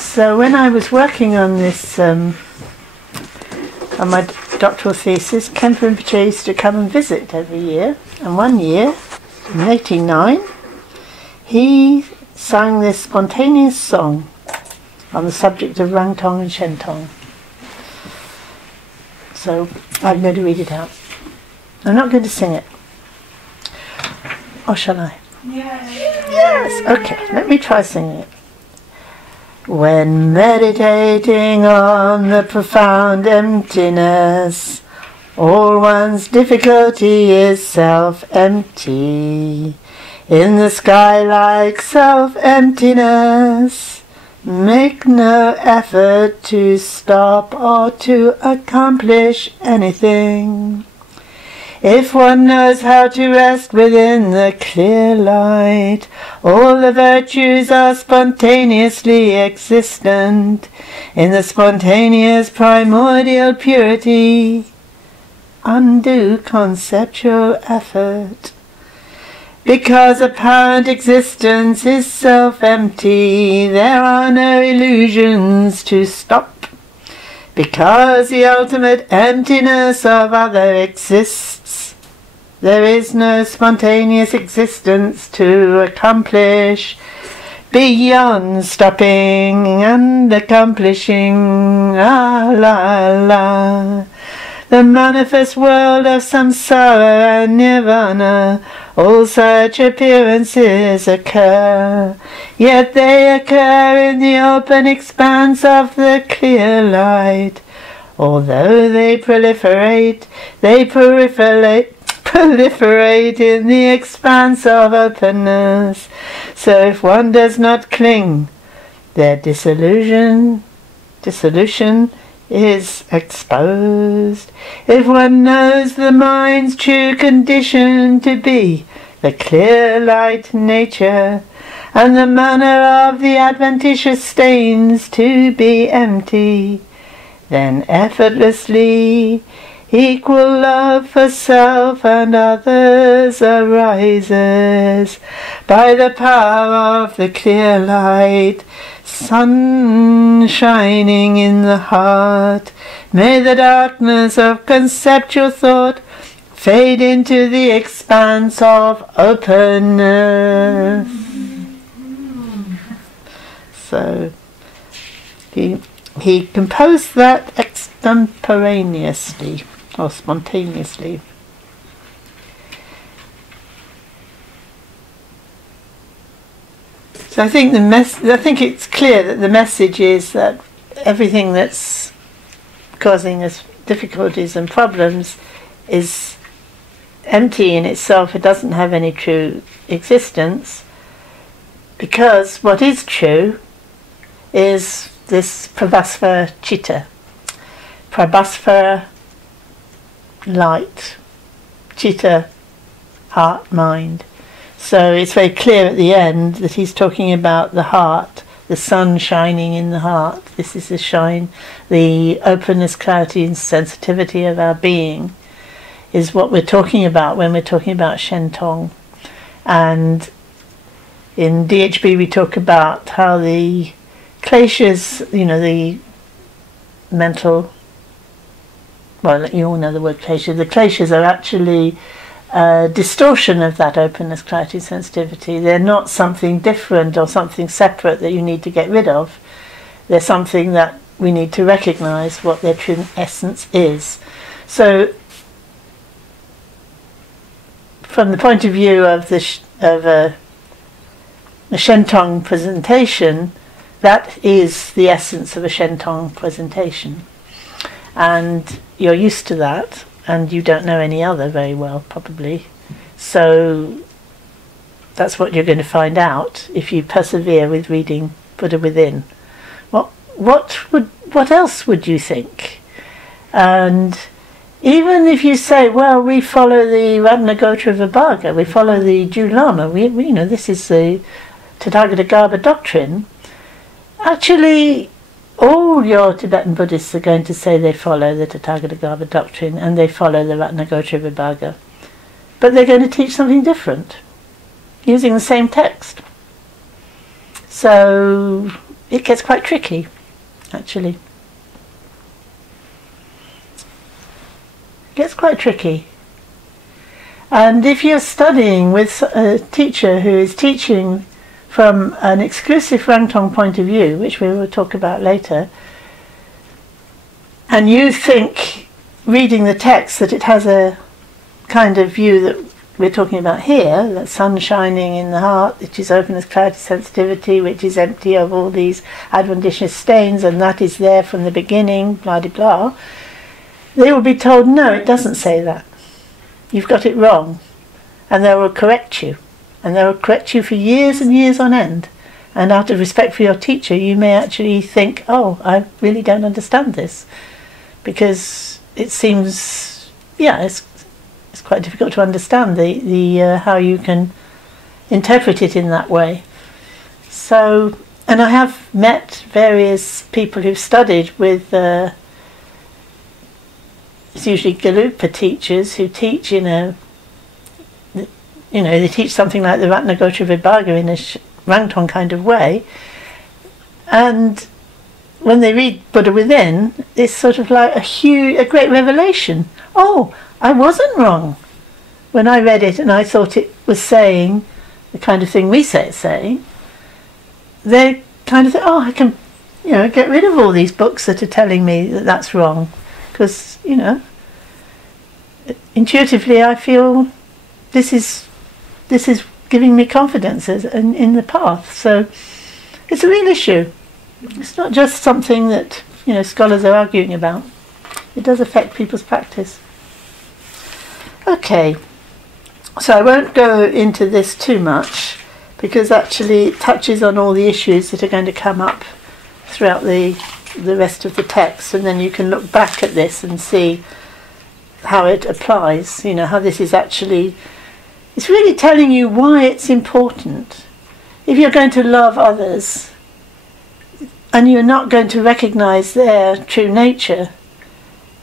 So when I was working on this, on my doctoral thesis, Khenpo Rinpoche used to come and visit every year. And one year, in 1989, he sang this spontaneous song on the subject of Rangtong and Shentong. So I'm going to read it out. I'm not going to sing it. Or shall I? Yes. Okay, let me try singing it. When meditating on the profound emptiness, all one's difficulty is self-empty. In the sky like self-emptiness, make no effort to stop or to accomplish anything. If one knows how to rest within the clear light, all the virtues are spontaneously existent in the spontaneous primordial purity. Undo conceptual effort. Because apparent existence is self-empty, there are no illusions to stop. Because the ultimate emptiness of other exists, there is no spontaneous existence to accomplish beyond stopping and accomplishing. Ah, la, la. The manifest world of samsara and nirvana, all such appearances occur, yet they occur in the open expanse of the clear light. Although they proliferate in the expanse of openness. So if one does not cling, their dissolution is exposed. If one knows the mind's true condition to be the clear light nature, and the manner of the adventitious stains to be empty, then effortlessly equal love for self and others arises by the power of the clear light, sun shining in the heart. May the darkness of conceptual thought fade into the expanse of openness. So he composed that extemporaneously or spontaneously. So I think it's clear that the message is that everything that's causing us difficulties and problems is empty in itself. It doesn't have any true existence, because what is true is this Prabhasvara Chitta, Prabhasvara light, Chitta heart, mind. So it's very clear at the end that he's talking about the heart, the sun shining in the heart. This is the shine, the openness, clarity and sensitivity of our being is what we're talking about when we're talking about Shentong. And in DHB we talk about how the kleshas, the mental, well, you all know the word klesha. The kleshas are actually a distortion of that openness, clarity, sensitivity. They're not something different or something separate that you need to get rid of. They're something that we need to recognize what their true essence is. So, from the point of view of a Shentong presentation, that is the essence of a Shentong presentation. And you're used to that, and you don't know any other very well, probably. So that's what you're going to find out if you persevere with reading Buddha Within. What else would you think? And even if you say, well, we follow the Ratnagotra Vibhaga, we follow the Jew Lama, we this is the Tathagata Garbha doctrine. Actually, all your Tibetan Buddhists are going to say they follow the Tathagata Garbha doctrine and they follow the Ratnagotra Vibhaga. But they're going to teach something different, using the same text. So it gets quite tricky, actually. It gets quite tricky. And if you're studying with a teacher who is teaching from an exclusive Rangtong point of view, which we will talk about later, and you think, reading the text, that it has a kind of view that we're talking about here, that sun shining in the heart, which is open as cloudy sensitivity, which is empty of all these adventitious stains, and that is there from the beginning, blah blah blah, they will be told, no, it doesn't say that. You've got it wrong. And they will correct you. And they will correct you for years and years on end. And out of respect for your teacher, you may actually think, oh, I really don't understand this. Because it seems, yeah, it's quite difficult to understand how you can interpret it in that way. So, and I have met various people who've studied with, it's usually Galupa teachers who teach they teach something like the Ratnagotra Vibhaga in a Rangtong kind of way. And when they read Buddha Within, it's sort of like a great revelation. Oh, I wasn't wrong when I read it and I thought it was saying the kind of thing we say it's saying. They kind of think, oh, I can, get rid of all these books that are telling me that that's wrong. Because, intuitively I feel this is giving me confidence in the path. So it's a real issue. It's not just something that scholars are arguing about. It does affect people's practice. Okay, so I won't go into this too much because actually it touches on all the issues that are going to come up throughout the rest of the text, and then you can look back at this and see how it applies, how this is actually, it's really telling you why it's important. If you're going to love others and you're not going to recognize their true nature,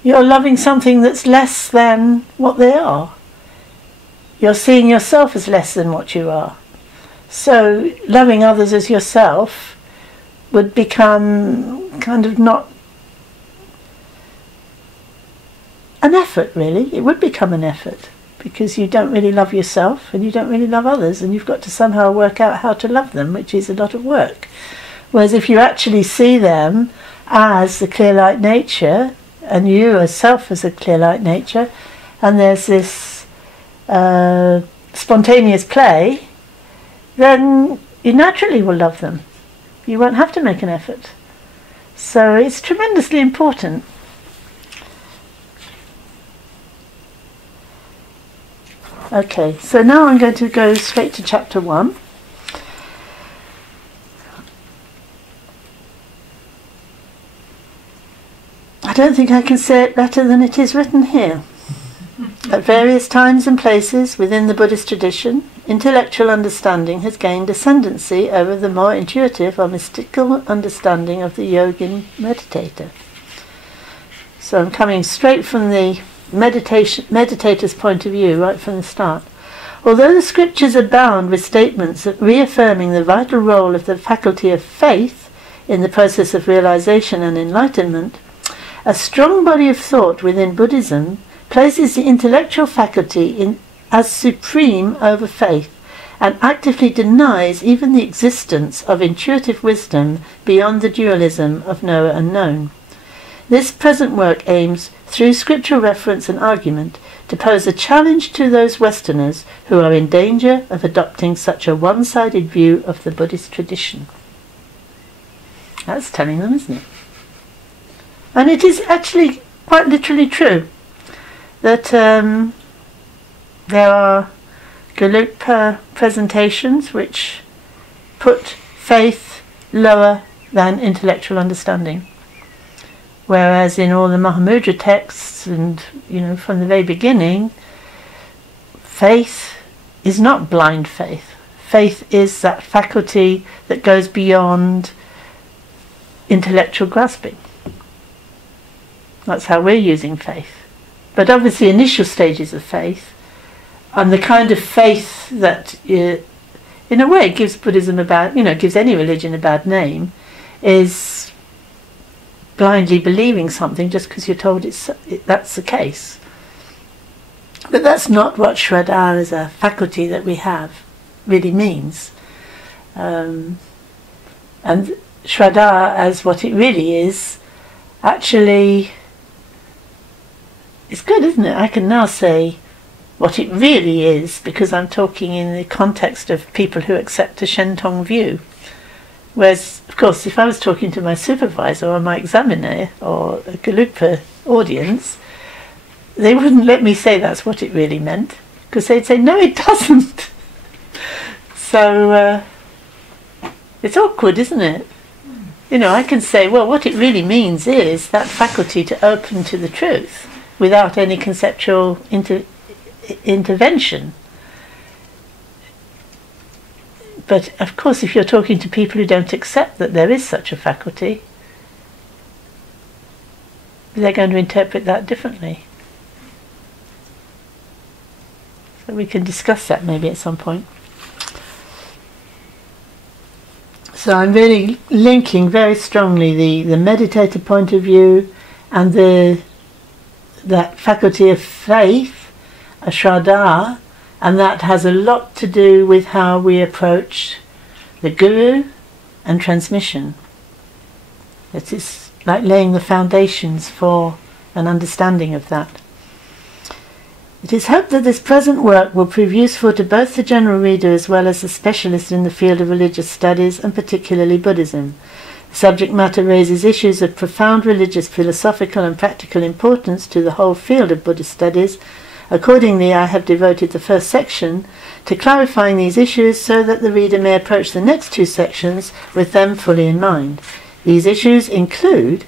you're loving something that's less than what they are. You're seeing yourself as less than what you are. So loving others as yourself would become kind of not an effort, really. It would become an effort because you don't really love yourself and you don't really love others, and you've got to somehow work out how to love them, which is a lot of work. Whereas if you actually see them as the clear light nature, and you as self as a clear light nature, and there's this spontaneous play, then you naturally will love them. You won't have to make an effort. So it's tremendously important. Okay, so now I'm going to go straight to chapter 1. I don't think I can say it better than it is written here. At various times and places within the Buddhist tradition, intellectual understanding has gained ascendancy over the more intuitive or mystical understanding of the yogin meditator. So I'm coming straight from the meditator's point of view, right from the start. Although the scriptures abound with statements reaffirming the vital role of the faculty of faith in the process of realization and enlightenment, a strong body of thought within Buddhism places the intellectual faculty as supreme over faith, and actively denies even the existence of intuitive wisdom beyond the dualism of knower and known. This present work aims, through scriptural reference and argument, to pose a challenge to those Westerners who are in danger of adopting such a one-sided view of the Buddhist tradition. That's telling them, isn't it? And it is actually quite literally true that there are Galupa presentations which put faith lower than intellectual understanding. Whereas in all the Mahamudra texts and, from the very beginning, faith is not blind faith. Faith is that faculty that goes beyond intellectual grasping. That's how we're using faith. But obviously initial stages of faith, and the kind of faith that in a way gives Buddhism gives any religion a bad name, is blindly believing something just because you're told that's the case. But that's not what Shraddha as a faculty that we have really means. And Shraddha as what it really is, actually, it's good, isn't it? I can now say what it really is because I'm talking in the context of people who accept a Shentong view. Whereas, of course, if I was talking to my supervisor or my examiner or a Gelugpa audience, they wouldn't let me say that's what it really meant, because they'd say, no, it doesn't. So it's awkward, isn't it? You know, I can say, well, what it really means is that faculty to open to the truth without any conceptual intervention. But of course, if you're talking to people who don't accept that there is such a faculty, they're going to interpret that differently. So we can discuss that maybe at some point. So I'm really linking very strongly the meditator point of view and that faculty of faith, a Shraddha, and that has a lot to do with how we approach the Guru and transmission. It is like laying the foundations for an understanding of that. It is hoped that this present work will prove useful to both the general reader as well as the specialist in the field of religious studies, and particularly Buddhism. The subject matter raises issues of profound religious, philosophical and practical importance to the whole field of Buddhist studies. Accordingly, I have devoted the first section to clarifying these issues so that the reader may approach the next two sections with them fully in mind. These issues include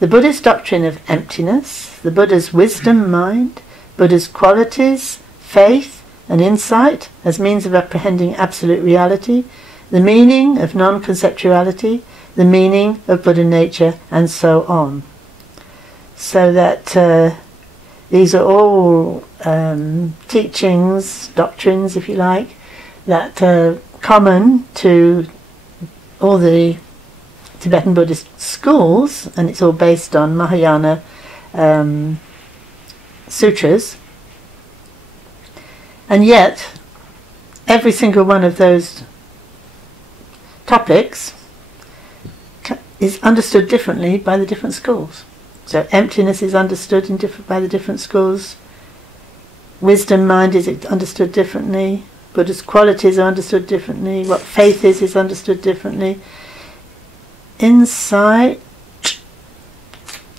the Buddhist doctrine of emptiness, the Buddha's wisdom mind, Buddha's qualities, faith and insight as means of apprehending absolute reality, the meaning of non-conceptuality, the meaning of Buddha nature, and so on. So that these are all teachings, doctrines, if you like, that are common to all the Tibetan Buddhist schools, and it's all based on Mahayana sutras. And yet, every single one of those topics is understood differently by the different schools. So emptiness is understood by the different schools. Wisdom mind is understood differently. Buddha's qualities are understood differently. What faith is understood differently. Insight,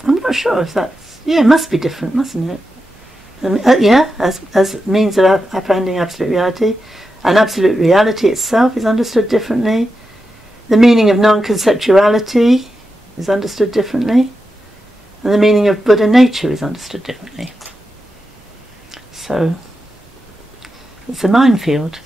I'm not sure if that's, yeah, it must be different, mustn't it? Yeah, as means of apprehending absolute reality. And absolute reality itself is understood differently. The meaning of non-conceptuality is understood differently. And the meaning of Buddha nature is understood differently. So, it's a minefield.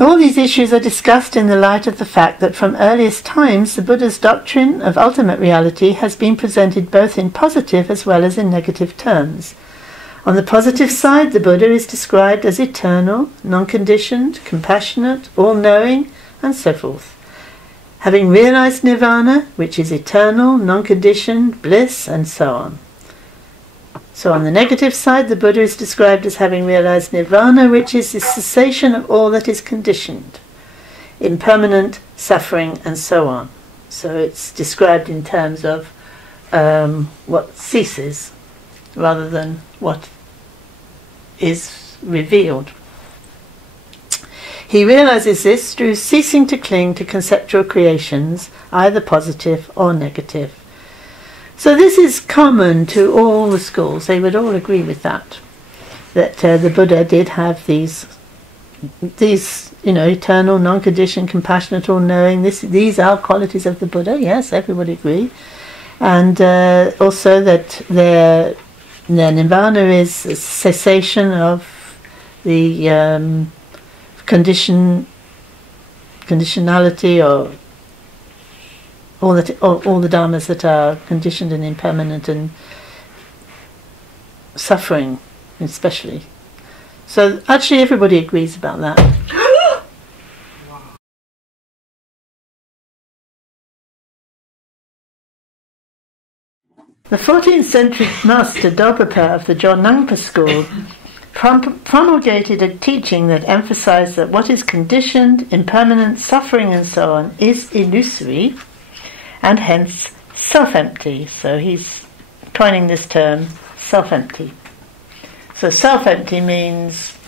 All these issues are discussed in the light of the fact that from earliest times the Buddha's doctrine of ultimate reality has been presented both in positive as well as in negative terms. On the positive side, the Buddha is described as eternal, non-conditioned, compassionate, all-knowing, and so forth. Having realized nirvana, which is eternal, non-conditioned, bliss, and so on. So on the negative side, the Buddha is described as having realized nirvana, which is the cessation of all that is conditioned, impermanent, suffering, and so on. So it's described in terms of what ceases, rather than what is revealed. He realizes this through ceasing to cling to conceptual creations, either positive or negative. So this is common to all the schools. They would all agree with that the Buddha did have these eternal, non-conditioned, compassionate, all-knowing. These are qualities of the Buddha. Yes, everybody agree. And also that their nirvana is a cessation of the conditionality, or all the dharmas that are conditioned and impermanent and suffering especially. So actually everybody agrees about that. The 14th century master Dorpapa of the Jornangpa school promulgated a teaching that emphasized that what is conditioned, impermanent, suffering and so on is illusory and hence self-empty. So he's coining this term, self-empty. So self-empty means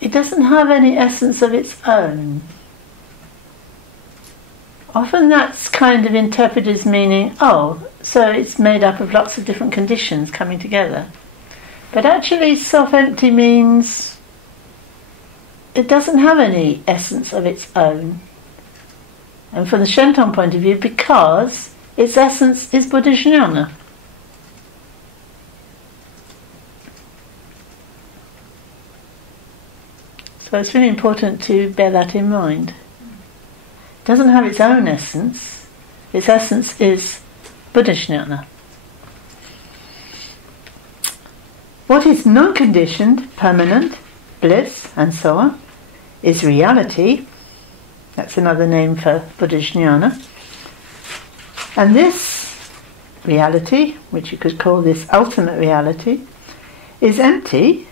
it doesn't have any essence of its own. Often that's kind of interpreted as meaning, oh, so it's made up of lots of different conditions coming together. But actually self-empty means it doesn't have any essence of its own. And from the Shenton point of view, because its essence is Buddha-jnana. So it's really important to bear that in mind. It doesn't have its own essence. Its essence is Buddha-jnana. What is non-conditioned, permanent, bliss, and so on, is reality. That's another name for Buddha-jnana. And this reality, which you could call this ultimate reality, is empty,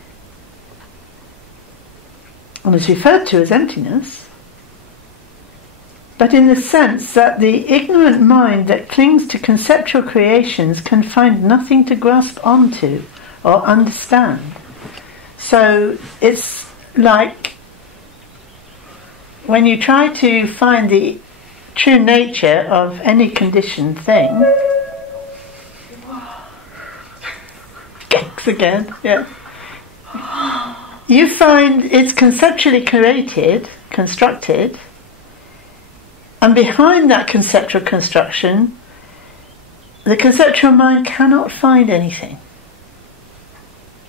and is referred to as emptiness, but in the sense that the ignorant mind that clings to conceptual creations can find nothing to grasp onto or understand. So it's like when you try to find the true nature of any conditioned thing. Gex again, yeah. You find it's conceptually created, constructed, and behind that conceptual construction, the conceptual mind cannot find anything.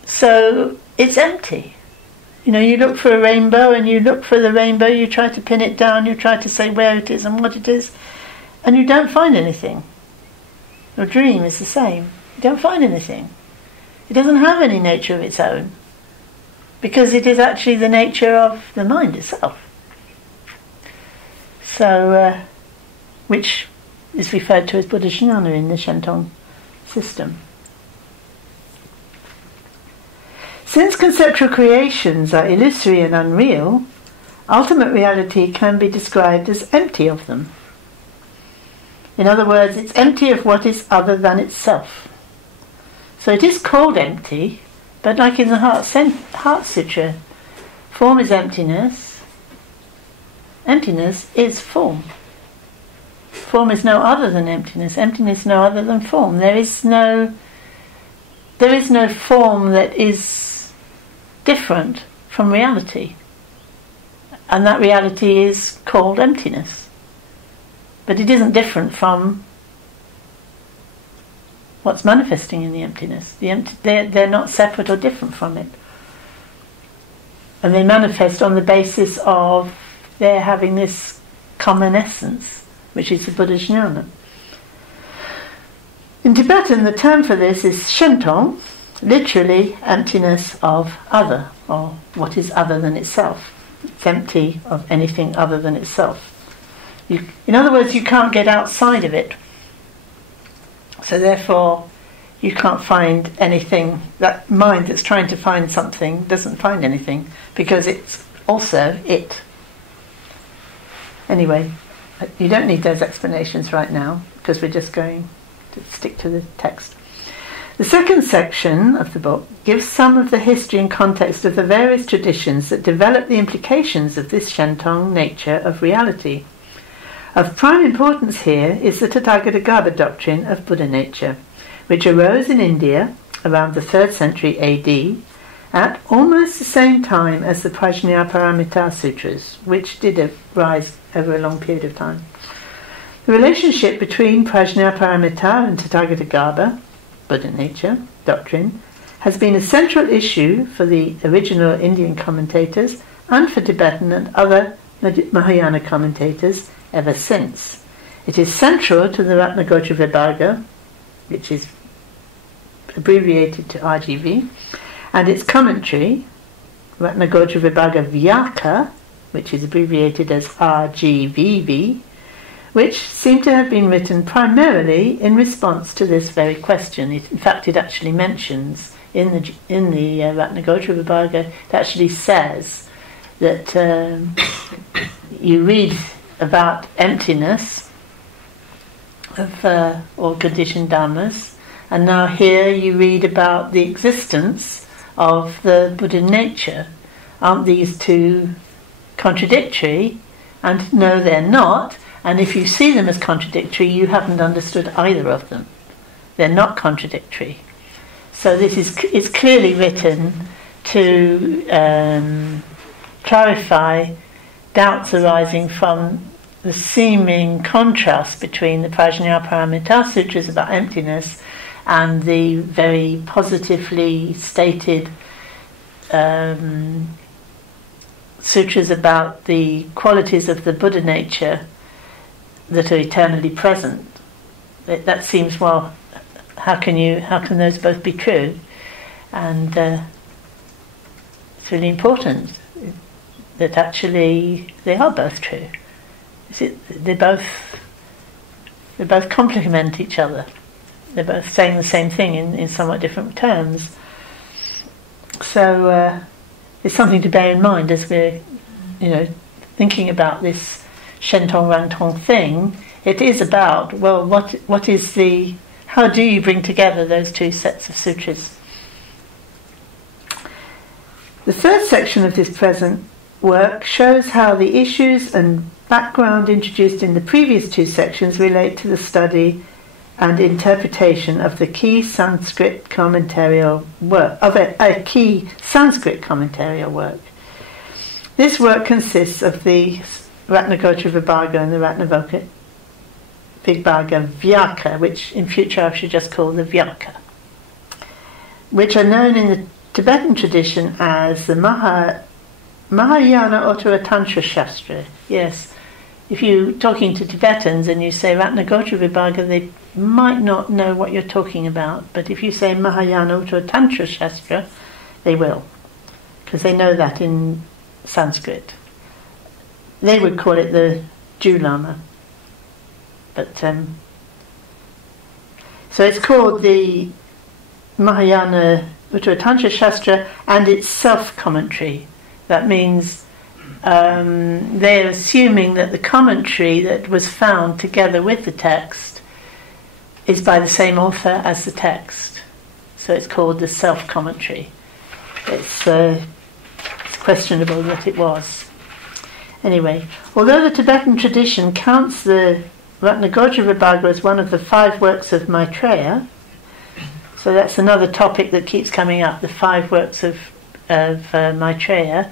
So it's empty. You know, you look for a rainbow and you look for the rainbow, you try to pin it down, you try to say where it is and what it is, and you don't find anything. Your dream is the same. You don't find anything. It doesn't have any nature of its own, because it is actually the nature of the mind itself. So, which is referred to as Buddha-jnana in the Shenton system. Since conceptual creations are illusory and unreal, ultimate reality can be described as empty of them. In other words, it's empty of what is other than itself. So it is called empty, but like in the Heart Sutra, form is emptiness. Emptiness is form. Form is no other than emptiness. Emptiness no other than form. There is no form that is different from reality. And that reality is called emptiness. But it isn't different from what's manifesting in the emptiness. They're not separate or different from it. And they manifest on the basis of their having this common essence, which is the Buddha-jnana. In Tibetan, the term for this is Shenton, literally emptiness of other, or what is other than itself. It's empty of anything other than itself. In other words, you can't get outside of it. So therefore, you can't find anything. That mind that's trying to find something doesn't find anything, because it's also it. Anyway, you don't need those explanations right now, because we're just going to stick to the text. The second section of the book gives some of the history and context of the various traditions that develop the implications of this Shenton nature of reality. Of prime importance here is the Tathagata doctrine of Buddha nature, which arose in India around the 3rd century AD, at almost the same time as the Prajnaparamita Sutras, which did arise over a long period of time. The relationship between Prajnaparamita and Tathagata, Buddha nature, doctrine, has been a central issue for the original Indian commentators and for Tibetan and other Mahayana commentators ever since. It is central to the Ratnagotra Vibhaga, which is abbreviated to RGV, and its commentary, Ratnagotra Vibhaga Vyaka, which is abbreviated as RGVV, which seem to have been written primarily in response to this very question. In fact, it actually mentions in the Ratnagotra Vibhaga, it actually says that you read about emptiness of all conditioned dhammas, and now here you read about the existence of the Buddha nature. Aren't these two contradictory? And no, they're not. And if you see them as contradictory, you haven't understood either of them. They're not contradictory. So this is clearly written to clarify doubts arising from the seeming contrast between the Prajnaparamita Sutras about emptiness and the very positively stated sutras about the qualities of the Buddha nature that are eternally present. That seems, well, how can those both be true? And it's really important that actually they are both true. They both complement each other. They're both saying the same thing in somewhat different terms. So it's something to bear in mind as we're, thinking about this Shentong Rangtong thing. It is about, well, how do you bring together those two sets of sutras? The third section of this present work shows how the issues and background introduced in the previous two sections relate to the study and interpretation of the key Sanskrit commentarial work, a key Sanskrit commentarial work. This work consists of the Ratnagotra Vibhaga and the Ratnavika Vibhaga Vyaka, which in future I should just call the Vyaka, which are known in the Tibetan tradition as the Mahayana Uttara Tantra Shastra. Yes, if you're talking to Tibetans and you say Ratnagotra Vibhaga, they might not know what you're talking about, but if you say Mahayana Uttara Tantra Shastra, they will, because they know that in Sanskrit. They would call it the Jew Lama. But so it's called the Mahayana Uttara Tantra Shastra and its self-commentary. That means they're assuming that the commentary that was found together with the text is by the same author as the text. So it's called the self-commentary. It's questionable that it was. Anyway, although the Tibetan tradition counts the Ratnagotra Vibhaga as one of the 5 works of Maitreya, so that's another topic that keeps coming up, the 5 works of Maitreya,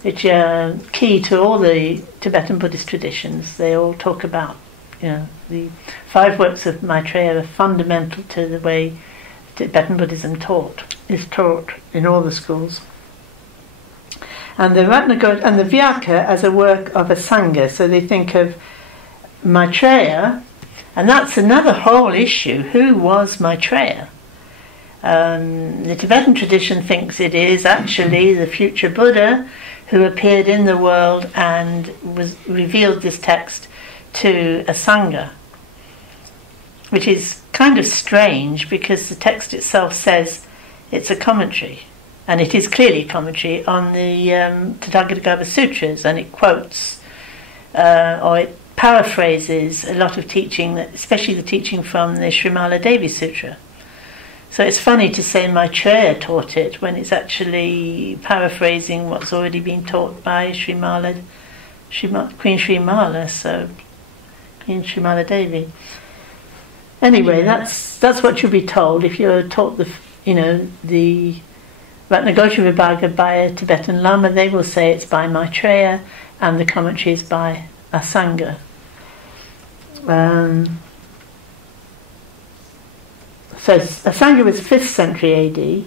which are key to all the Tibetan Buddhist traditions. They all talk about, the 5 works of Maitreya are fundamental to the way Tibetan Buddhism is taught in all the schools. And the Ratnagotra and the Vyaka as a work of a Sangha. So they think of Maitreya, and that's another whole issue. Who was Maitreya? The Tibetan tradition thinks it is actually the future Buddha who appeared in the world and revealed this text to a Sangha, which is kind of strange because the text itself says it's a commentary, and it is clearly a commentary on the Tathagata Sutras, and it quotes or it paraphrases a lot of teaching, especially the teaching from the Srimala Devi Sutra. So it's funny to say Maitreya taught it when it's actually paraphrasing what's already been taught by Queen Srimala, so Queen Srimala Devi. Anyway, that's what you'll be told if you're taught the Ratnagotra Vibhaga by a Tibetan Lama. They will say it's by Maitreya and the commentary is by a Sangha. So Asanga was 5th century AD,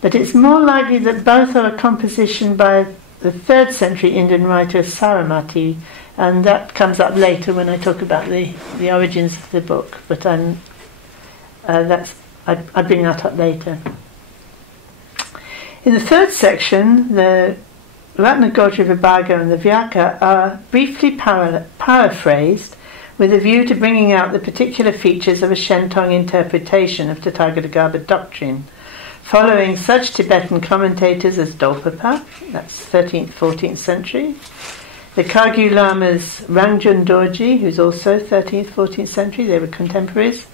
but it's more likely that both are a composition by the 3rd century Indian writer Saramati, and that comes up later when I talk about the origins of the book. But I bring that up later. In the 3rd section, the Ratnagotra Vibhaga and the Vyaka are briefly paraphrased with a view to bringing out the particular features of a Shentong interpretation of Tathagatagarbha doctrine, following such Tibetan commentators as Dolpapa, that's 13th, 14th century, the Kagyu Lamas Rangjun Dorji, who's also 13th, 14th century, they were contemporaries,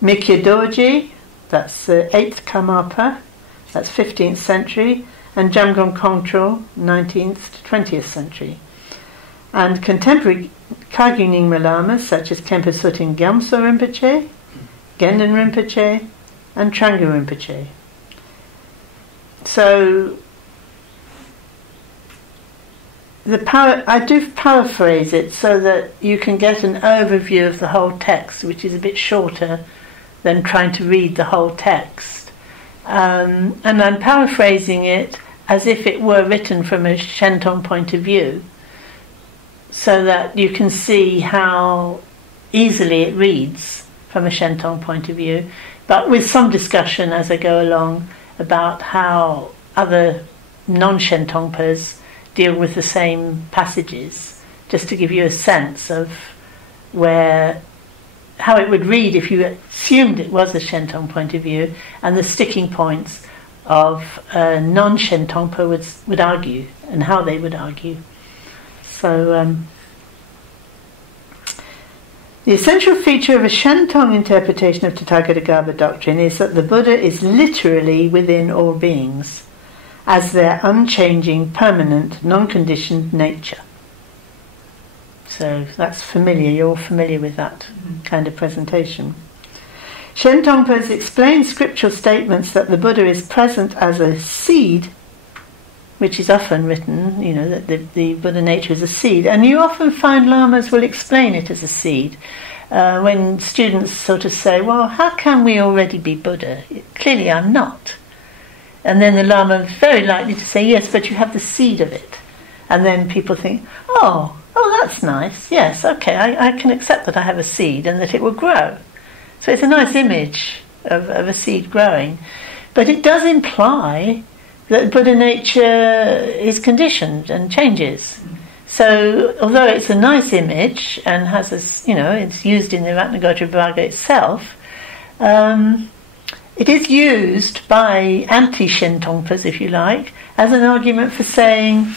Mikya Dorji, that's 8th Karmapa, that's 15th century, and Jamgon Kongtrul, 19th to 20th century. And contemporary Kagyu Nyingma Lamas such as Khenpo Sutin Gyamso Rinpoche, Gendon Rinpoche, and Trangpa Rinpoche. So I do paraphrase it so that you can get an overview of the whole text, which is a bit shorter than trying to read the whole text. And I'm paraphrasing it as if it were written from a Shentong point of view, so that you can see how easily it reads from a Shentong point of view, but with some discussion as I go along about how other non-Shentongpas deal with the same passages, just to give you a sense of how it would read if you assumed it was a Shentong point of view, and the sticking points of a non-Shentongpa would argue, and how they would argue. So the essential feature of a Shentong interpretation of Tathagatagarbha doctrine is that the Buddha is literally within all beings, as their unchanging, permanent, non-conditioned nature. So that's familiar, you're all familiar with that kind of presentation. Shentongpas explain scriptural statements that the Buddha is present as a seed, which is often written, that the Buddha nature is a seed. And you often find lamas will explain it as a seed. When students sort of say, well, how can we already be Buddha? Clearly I'm not. And then the lama is very likely to say, yes, but you have the seed of it. And then people think, oh, that's nice. Yes, okay, I can accept that I have a seed and that it will grow. So it's a nice image of a seed growing. But it does imply that Buddha nature is conditioned and changes. So although it's a nice image and has it's used in the Ratnagotra Vibhaga itself, it is used by anti-Shentongpas, if you like, as an argument for saying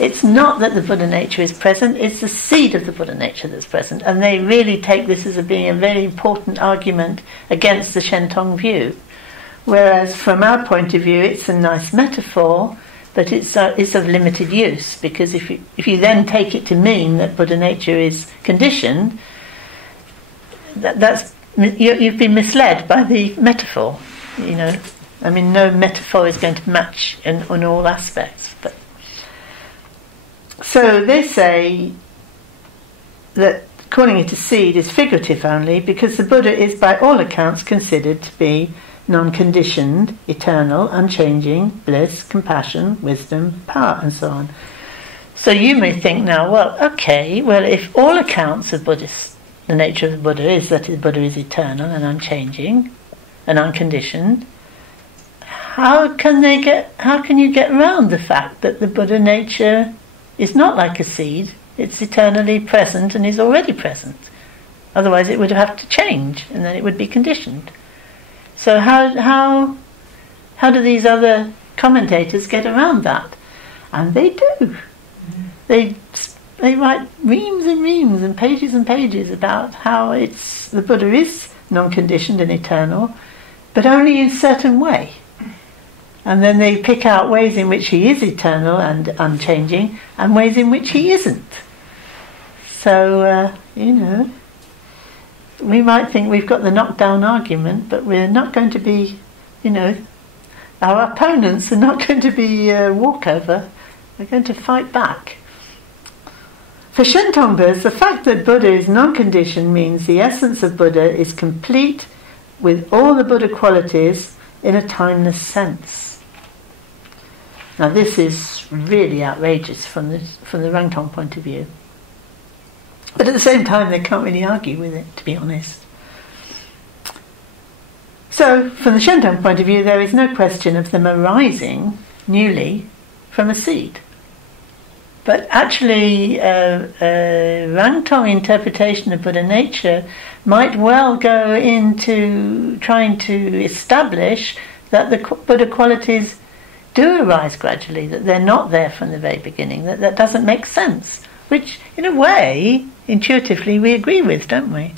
it's not that the Buddha nature is present, it's the seed of the Buddha nature that's present. And they really take this as being a very important argument against the Shentong view. Whereas from our point of view, it's a nice metaphor, but it's of limited use, because if you then take it to mean that Buddha nature is conditioned, you've been misled by the metaphor. No metaphor is going to match on all aspects. But so they say that calling it a seed is figurative only, because the Buddha is by all accounts considered to be non-conditioned, eternal, unchanging, bliss, compassion, wisdom, power, and so on. So you may think now, if all accounts of Buddhist, the nature of the Buddha is that the Buddha is eternal and unchanging and unconditioned, how can you get around the fact that the Buddha nature is not like a seed? It's eternally present and is already present. Otherwise it would have to change, and then it would be conditioned. So how do these other commentators get around that? And they do. They write reams and reams and pages about how the Buddha is non-conditioned and eternal, but only in a certain way. And then they pick out ways in which he is eternal and unchanging, and ways in which he isn't. So, we might think we've got the knockdown argument, but we're not going to be, our opponents are not going to be walkover. We're going to fight back. For Shentongpas, the fact that Buddha is non-conditioned means the essence of Buddha is complete with all the Buddha qualities in a timeless sense. Now this is really outrageous from the Rangtong point of view. But at the same time, they can't really argue with it, to be honest. So, from the Shentong point of view, there is no question of them arising newly from a seed. But actually, Rangtong interpretation of Buddha nature might well go into trying to establish that the Buddha qualities do arise gradually, that they're not there from the very beginning, that doesn't make sense, which in a way, intuitively, we agree with, don't we?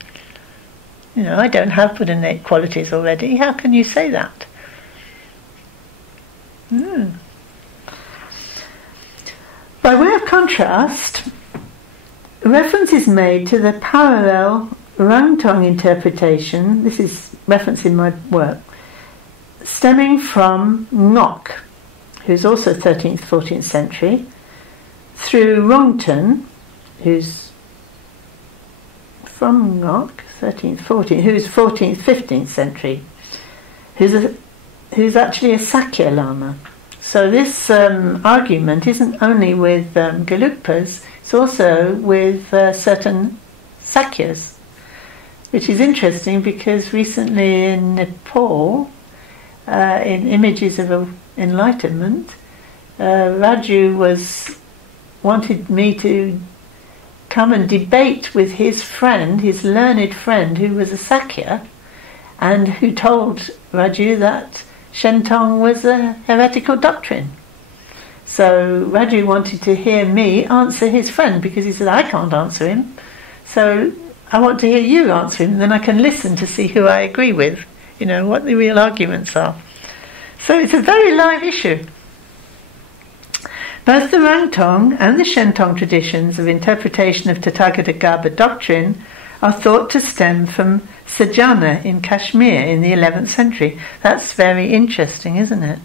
You know, I don't have Buddha qualities already, how can you say that? By way of contrast, reference is made to the parallel Rangtong interpretation, this is reference in my work, stemming from Ngok, who's also 13th, 14th century, through Rongten, who's from Ngok, 13th, 14th, who's 14th, 15th century, who's actually a Sakya Lama. So this argument isn't only with Gelugpas, it's also with certain Sakyas, which is interesting because recently in Nepal, in Images of Enlightenment, Raju wanted me to come and debate with his friend, his learned friend, who was a Sakya, and who told Raju that Shentong was a heretical doctrine. So Raju wanted to hear me answer his friend, because he said, I can't answer him, so I want to hear you answer him, then I can listen to see who I agree with, you know, what the real arguments are. So it's a very live issue. Both the Rangtong and the Shentong traditions of interpretation of Tathagata doctrine are thought to stem from Sajjana in Kashmir in the 11th century. That's very interesting, isn't it?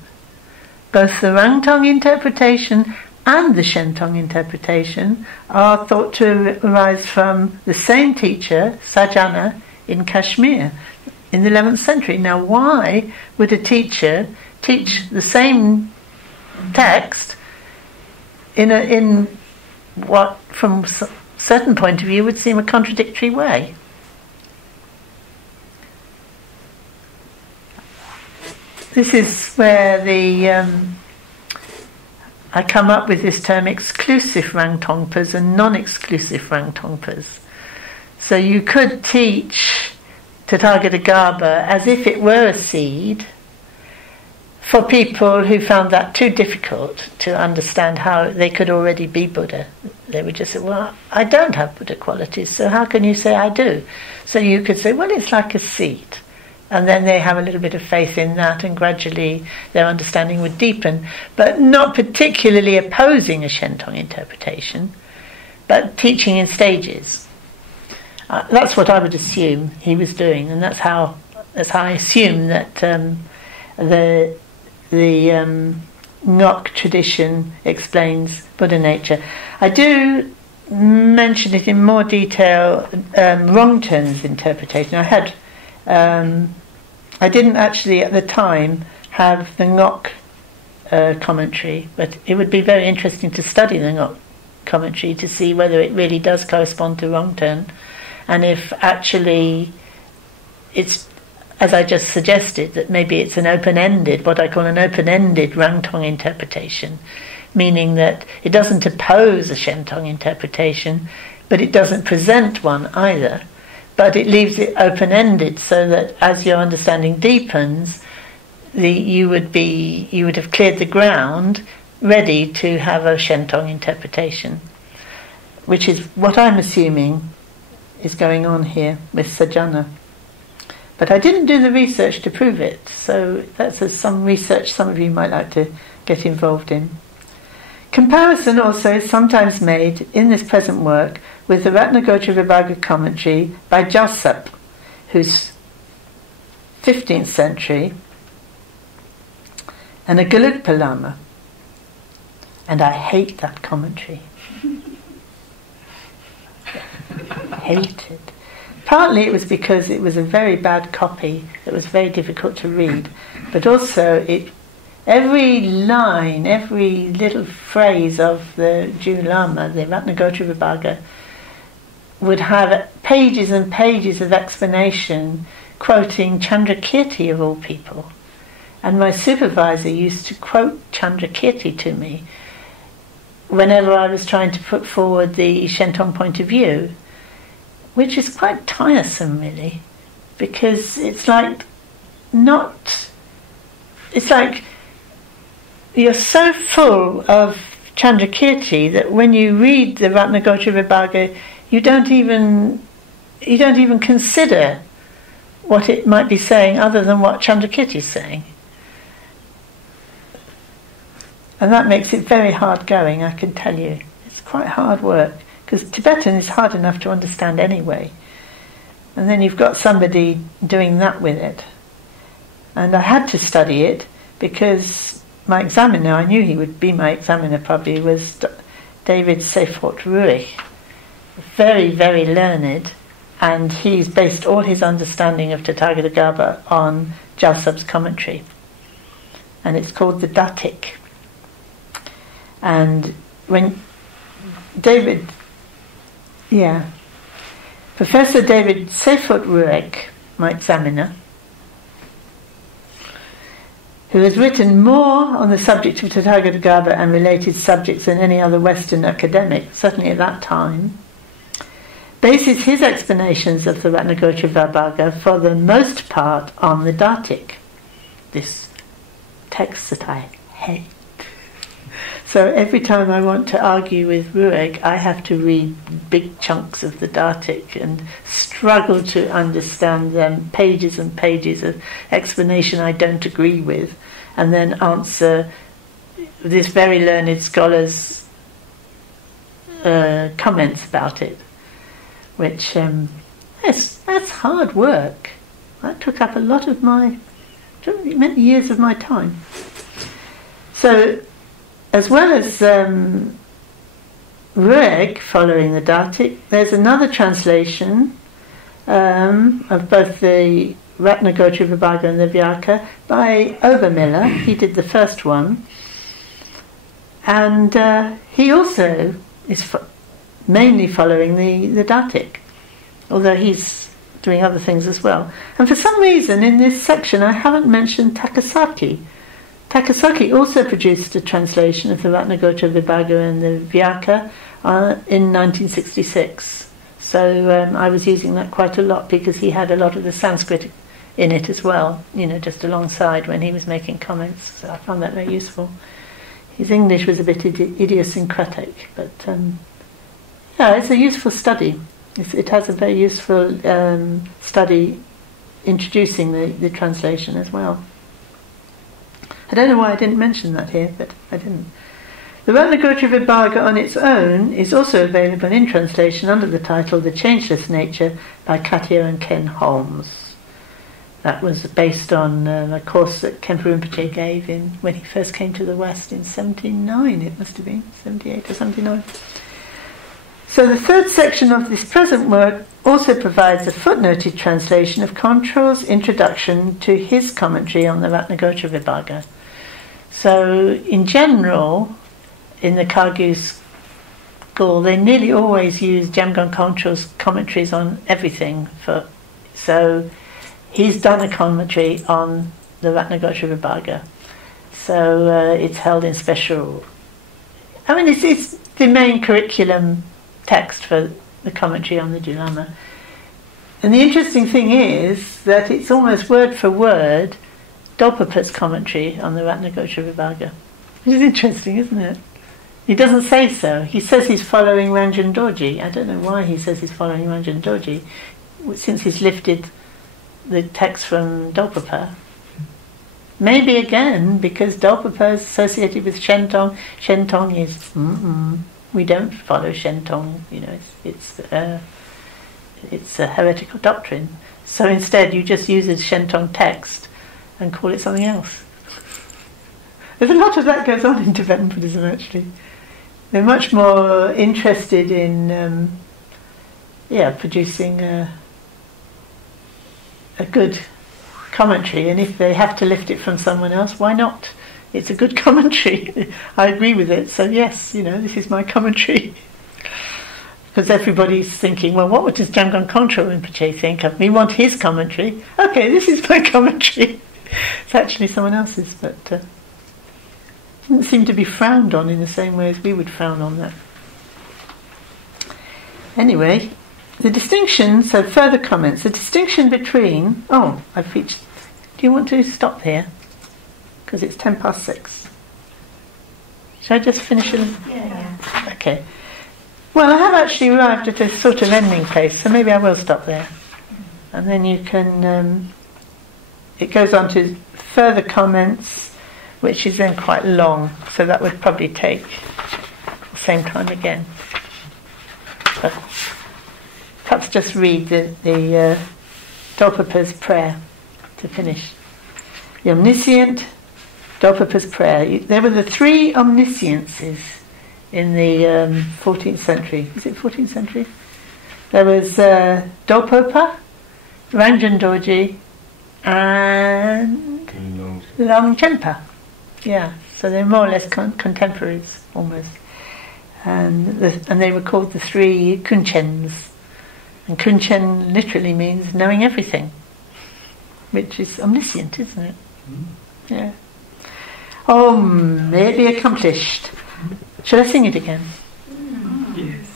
Both the Rangtong interpretation and the Shentong interpretation are thought to arise from the same teacher, Sajjana, in Kashmir in the 11th century. Now, why would a teacher teach the same text in what, from a certain point of view, would seem a contradictory way? This is where I come up with this term exclusive Rangtongpas and non-exclusive Rangtongpas. So you could teach Tathagata as if it were a seed for people who found that too difficult to understand how they could already be Buddha. They would just say, well, I don't have Buddha qualities, so how can you say I do? So you could say, well, it's like a seed. And then they have a little bit of faith in that, and gradually their understanding would deepen, but not particularly opposing a Shentong interpretation, but teaching in stages. That's what I would assume he was doing, and that's how I assume that the Ngok tradition explains Buddha nature. I do mention it in more detail, Rongten's interpretation. I didn't actually at the time have the Ngok commentary, but it would be very interesting to study the Ngok commentary to see whether it really does correspond to Rongten, and if actually it's, as I just suggested, that maybe it's an open-ended, what I call an open-ended Rangtong interpretation, meaning that it doesn't oppose a Shentong interpretation, but it doesn't present one either. But it leaves it open-ended so that as your understanding deepens, you would have cleared the ground, ready to have a Shentong interpretation, which is what I'm assuming is going on here with Sajjana. But I didn't do the research to prove it, so that's some research some of you might like to get involved in. Comparison also is sometimes made in this present work with the Ratnagotra Vibhaga commentary by Josep, who's 15th century, and a Gelugpa Lama. And I hate that commentary. Hate it. Partly it was because it was a very bad copy that was very difficult to read, but also every line, every little phrase of the Jew Lama, the Ratnagotra Vibhaga, would have pages and pages of explanation quoting Chandrakirti of all people. And my supervisor used to quote Chandrakirti to me whenever I was trying to put forward the Shenton point of view, which is quite tiresome, really, because it's like you're so full of Chandrakirti that when you read the Ratnagotra Vibhaga, you don't even consider what it might be saying other than what Chandrakirti is saying. And that makes it very hard going, I can tell you. It's quite hard work, because Tibetan is hard enough to understand anyway. And then you've got somebody doing that with it. And I had to study it because my examiner, I knew he would be my examiner probably, was David Seyfort Ruich. Very, very learned, and he's based all his understanding of Tathagata on Jalsab's commentary. And it's called the Datik. And when Professor David Seyfort Ruich, my examiner, who has written more on the subject of Tathagata and related subjects than any other Western academic, certainly at that time, bases his explanations of the Ratnagotra Vibhaga for the most part on the Datik, this text that I hate. So every time I want to argue with Rueg, I have to read big chunks of the Datik and struggle to understand them, pages and pages of explanation I don't agree with, and then answer this very learned scholar's comments about it, which, that's hard work. That took up a lot of many years of my time. So, as well as Rueg following the Datik, there's another translation of both the Ratnagotra Vibhaga and the Vyaka by Obermiller. He did the first one, and he also is mainly following the Datik, although he's doing other things as well. And for some reason in this section I haven't mentioned Takasaki. Takasaki also produced a translation of the Ratnagotra Vibhaga and the Vyaka in 1966. So I was using that quite a lot because he had a lot of the Sanskrit in it as well, just alongside when he was making comments. So I found that very useful. His English was a bit idiosyncratic, but it's a useful study. It has a very useful study introducing the translation as well. I don't know why I didn't mention that here, but I didn't. The Ratnagotra Vibhaga on its own is also available in translation under the title The Changeless Nature by Katya and Ken Holmes. That was based on a course that Khenpo Rinpoche gave when he first came to the West in 79, it must have been, 78 or 79. So the third section of this present work also provides a footnoted translation of Control's introduction to his commentary on the Ratnagotra Vibhaga. So in general, in the Kagyu school, they nearly always use Jamgon Control's commentaries on everything. So he's done a commentary on the Ratnagotra Vibhaga. So it's held in special... it's the main curriculum text for the commentary on the Dulama. And the interesting thing is that it's almost word for word Dolpapa's commentary on the Ratnagotra Vibhaga, which is interesting, isn't it? He doesn't say so. He says he's following Ranjan Dorji. I don't know why he says he's following Ranjan Dorji, since he's lifted the text from Dolpapa. Maybe again because Dolpapa is associated with Shentong. Shentong is we don't follow Shentong. It's a heretical doctrine. So instead, you just use a Shentong text and call it something else. There's a lot of that goes on in Tibetan Buddhism, actually. They're much more interested in producing a good commentary, and if they have to lift it from someone else, why not? It's a good commentary. I agree with it, so yes, this is my commentary. Because everybody's thinking, well, what does Jamgon Kongtrul Rinpoche think of? We want his commentary. Okay, this is my commentary. It's actually someone else's, but Didn't seem to be frowned on in the same way as we would frown on that. Anyway, the distinction, so further comments, the distinction between, I've reached, do you want to stop here? Because it's 6:10. Shall I just finish it? Yeah. Okay. Well, I have actually arrived at a sort of ending place, so maybe I will stop there. And then you can, it goes on to further comments, which is then quite long, so that would probably take the same time again. But perhaps just read the Dolpapa's prayer to finish. The omniscient Dolpapa's prayer. There were the three omnisciences in the 14th century. Is it 14th century? There was Dolpapa, Ranjan Dorji, and Lama Shenpen. Yeah, so they're more or less contemporaries, almost. And they were called the three Kunchens. And Kunchen literally means knowing everything, which is omniscient, isn't it? Yeah. Oh, may it be accomplished. Shall I sing it again? Yes.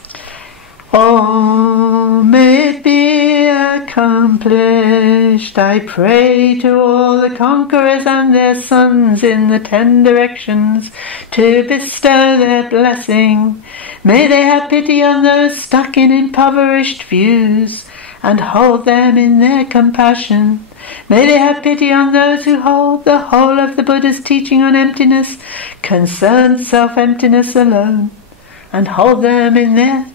Oh, may it be accomplished. I pray to all the conquerors and their sons in the 10 directions to bestow their blessing. May they have pity on those stuck in impoverished views and hold them in their compassion. May they have pity on those who hold the whole of the Buddha's teaching on emptiness, concern self-emptiness alone, and hold them in their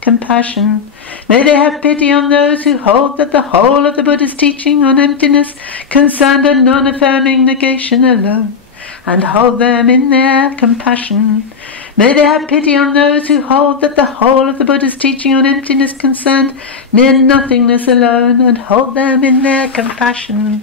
compassion. May they have pity on those who hold that the whole of the Buddha's teaching on emptiness concerned a non-affirming negation alone, and hold them in their compassion. May they have pity on those who hold that the whole of the Buddha's teaching on emptiness concerned mere nothingness alone, and hold them in their compassion.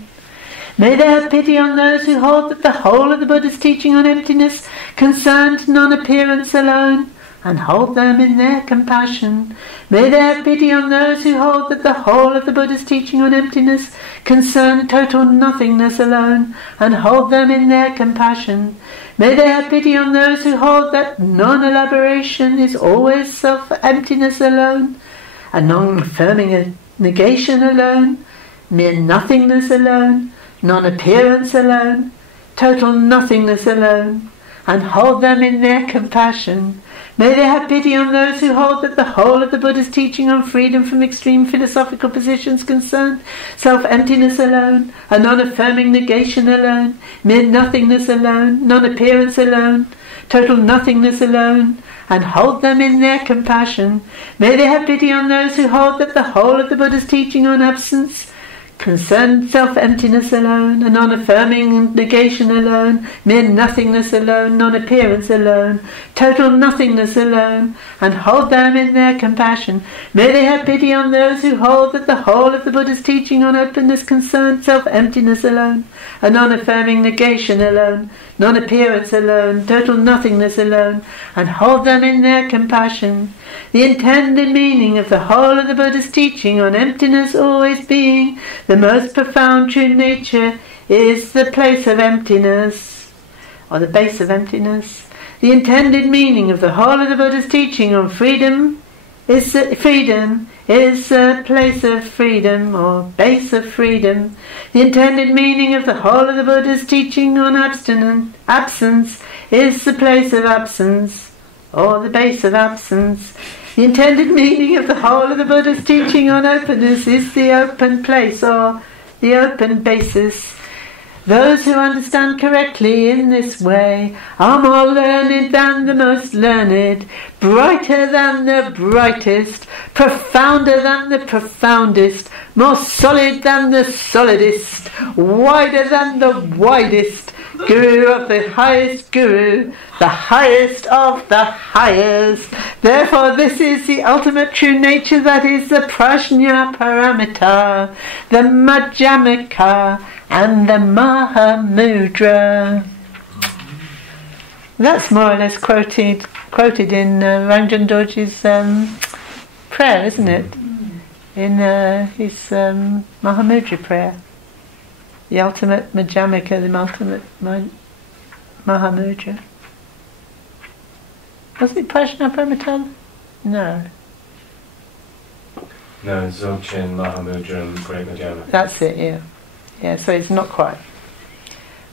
May they have pity on those who hold that the whole of the Buddha's teaching on emptiness concerned non-appearance alone, and hold them in their compassion. May they have pity on those who hold that the whole of the Buddha's teaching on emptiness concerned total nothingness alone, and hold them in their compassion. May they have pity on those who hold that non-elaboration is always self-emptiness alone, a non-affirming a negation alone, mere nothingness alone, non-appearance alone, total nothingness alone, and hold them in their compassion. May they have pity on those who hold that the whole of the Buddha's teaching on freedom from extreme philosophical positions concerned self-emptiness alone, a non-affirming negation alone, mere nothingness alone, non-appearance alone, total nothingness alone, and hold them in their compassion. May they have pity on those who hold that the whole of the Buddha's teaching on absence concerned self-emptiness alone, a non-affirming negation alone, mere nothingness alone, non-appearance alone, total nothingness alone, and hold them in their compassion. May they have pity on those who hold that the whole of the Buddha's teaching on openness concerned self-emptiness alone, a non-affirming negation alone, non-appearance alone, total nothingness alone, and hold them in their compassion. The intended meaning of the whole of the Buddha's teaching on emptiness always being the most profound true nature is the place of emptiness, or the base of emptiness. The intended meaning of the whole of the Buddha's teaching on freedom is that freedom is a place of freedom, or base of freedom. The intended meaning of the whole of the Buddha's teaching on absence is the place of absence, or the base of absence. The intended meaning of the whole of the Buddha's teaching on openness is the open place, or the open basis. Those who understand correctly in this way are more learned than the most learned, brighter than the brightest, profounder than the profoundest, more solid than the solidest, wider than the widest, Guru of the highest Guru, the highest of the highest. Therefore this is the ultimate true nature, that is the Prajna Paramita, the Madhyamaka, and the Mahamudra. That's more or less quoted in Ranjan Dorji's prayer, isn't it? In his Mahamudra prayer. The ultimate Madhyamaka, the ultimate Mahamudra. Was it Prajnaparamita? No. No, Dzogchen, Mahamudra and Great Madhyama. That's it, yeah. Yeah, so it's not quite.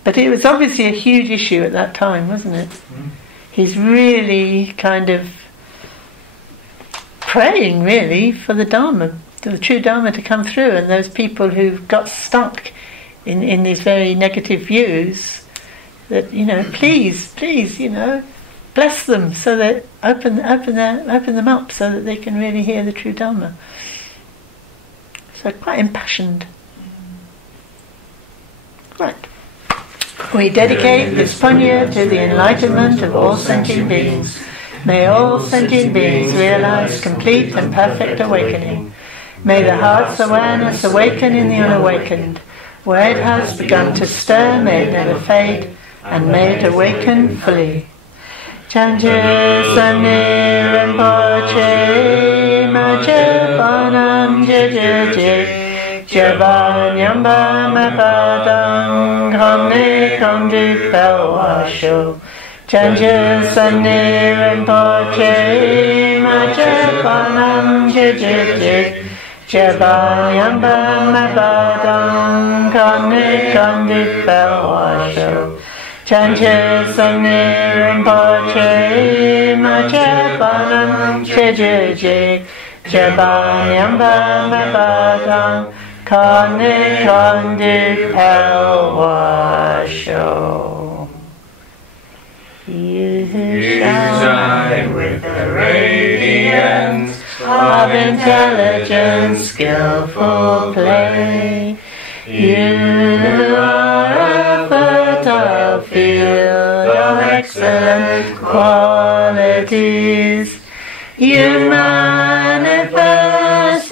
But it was obviously a huge issue at that time, wasn't it? He's really kind of praying, really, for the Dharma, the true Dharma to come through, and those people who've got stuck in these very negative views, that, please, bless them, so that open them up so that they can really hear the true Dharma. So quite impassioned. Right. We dedicate this punya to the enlightenment of all sentient beings. May all sentient beings realize complete and perfect awakening. May the heart's awareness awaken in the unawakened. Where it has begun to stir, may it never fade, and may it awaken fully. Chanjir Sanir Rinpoche Mache Panam Jeje Jabanyamba Mapadang Kamne Kamdi Pelwasho Chanjir Sanir Rinpoche Mache Panam Jeje Jabanyamba Mapadang Kamne Kamdi Pelwasho Chanche Sangne Rinpoche Mache Panam Cheje Jabanyamba Mabadang Kane Kandi Pelwasho. You shine with the radiance of intelligence, skillful play. You are a fertile field of excellent qualities. You manifest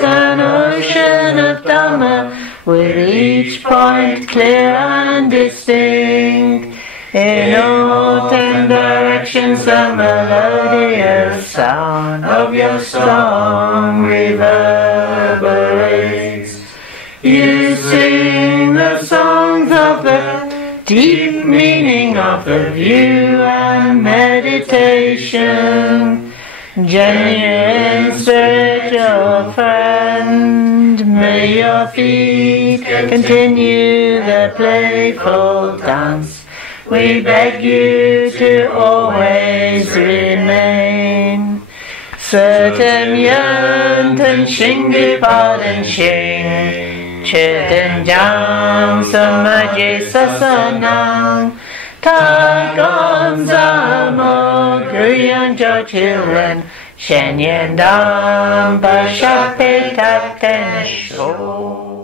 an ocean of Dhamma, with each point clear and distinct. In all 10 directions the melodious sound of your song reverberates. You sing the songs of the deep meaning of the view and meditation. Genuine spiritual friend, may your feet continue their playful dance. We beg you to always remain. Certain yuntan shingi padan shing, chitten jang samaji sasanang, ta gonza mo guyan jo children, shen yen dam ba shape taten sho.